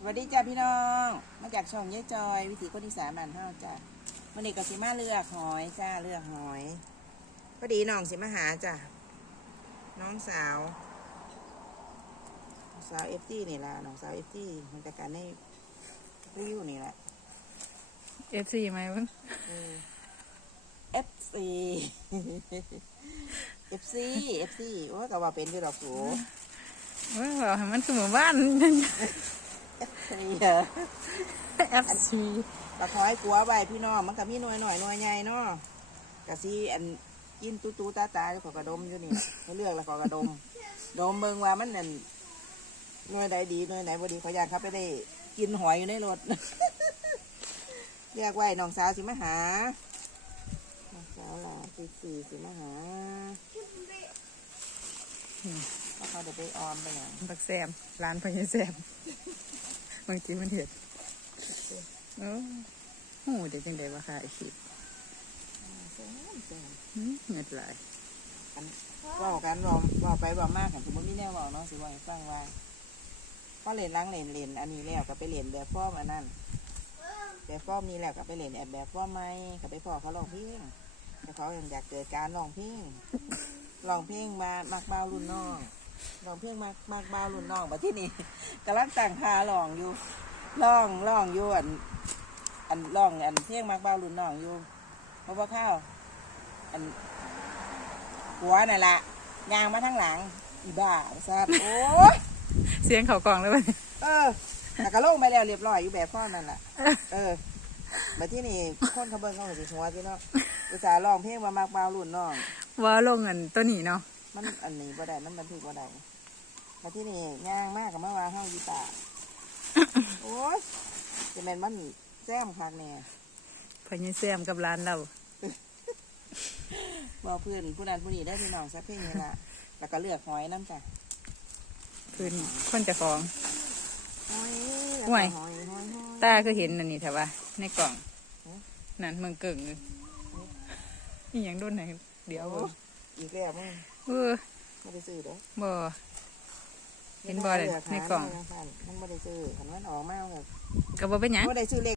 สวัสดีจ้าพี่น้อง มาจากช่องยายจอย วิถีคนอีสานบ้านเฮาจ้าวันนี้ก็สิมาเลือกหอยจ้าเลือกหอยพอดีน้องสิมาหาจ้าน้องสาวน้องสาวเอฟซีนี่แหละน้องสาวเอฟซีมันจะการในรีวิวนี่แหละเอฟซีไหมมึงเอฟซีเอฟซีเอฟซีโอ้ยก็ว่าเป็นที่ดอกสูว่าบอกให้มันคือหมู่บ้าน เอฟซีเหรอเอฟซีตะคอยกลัวไว้พี่น้องมันก็มีหน่วยหน่อยหน่วยใหญ่เนาะกะซีอันกินตูตูตาตาแล้วขอกระดมอยู่นี่ให้เลือกแล้วขอกระดม ดมเบิ่งว่ามันนั่นหน่วยใดดีหน่วยไหนบ่ดีเขาอยากเขาไปได้กินหอยอยู่ในรถ เรียกไว้น้องสาวสิมาหาน้องสาวล่ะสี่สี่สิมาหาแล้วเขาเดี๋ยวไปออมไปหยังบักแซมร้านพญาแซม บางทีมันเห็ดโอ้โหเดี๋ยวจังไดว่าค่ะไอ้ขีดแซ่บแซ่บเงิดหลายว่ากันบอกว่าไปบอกมากกันสมมติมีแนวบอกเนาะสิว่าให้ฟังว่าพอเล่นล้างเล่นเล่นอันนี้แล้วก็ไปเล่นแบบฟอมอันนั้นแบบฟอมนี้แล้วก็ไปเล่นแอบแบบฟอมใหม่ก็ไปพอเขาลองเพลงแต่เขาอยากเกิดการลองเพลงลองเพลงมามักเบารุ่นน้อง ลองเพลงมากมากเบารุ่นน้องมาที่นี่กำลังแต่งพาลองอยู่ลองลองอยู่อัน อันลองอันเพลงมากเบารุ่นน้องอยู่เพราะว่าข้าวอันหัวนั่นแหละยางมาทั้งหลัง อีบ้าซาดโอ้ยเสียงเขากล่องแล้วมันเออแต่ก็ลงไปแล้วเรียบร้อยอยู่แบบพ่อนั่นแหละเออมาที่นี่คนเขาเบิ่งเขาก็สิหัวที่เนาะอุตส่าห์ร้องเพลงมามากเบารุ่นน้องว่าลงเงินตัวนี้เนาะ มันอันนี้บ่ได้มันบันทึกบ่ได้มาที่นี่ย่างมากกับเมื่อวานเฮาอยู่ป่าโอ้ยจะเป็นมันแซมคักแน่พญาแซมกับร้านเราบอกเพื่อนผู้นั้นผู้นี้ได้พี่น้องสักเพลงนี่ละแล้วก็เลือกหอยน้ำจ้ะคืนคนเจะของหอยห่วยหอยหอยหอยตาคือเห็นอันนี้แต่ว่า ในกล่องนั่นเมืองเกิ่งเลยนี่ยังโดนไหนเดี๋ยวโอ้ อีกแล้วมึงเออไม่ได้ซื้อเด้อบ่เห็นบ่เลยในกล่องมันไม่ได้ซื้อขันมันออกมาแบบก็บ่เป็นหยัง ไม่ได้ซื้อเลข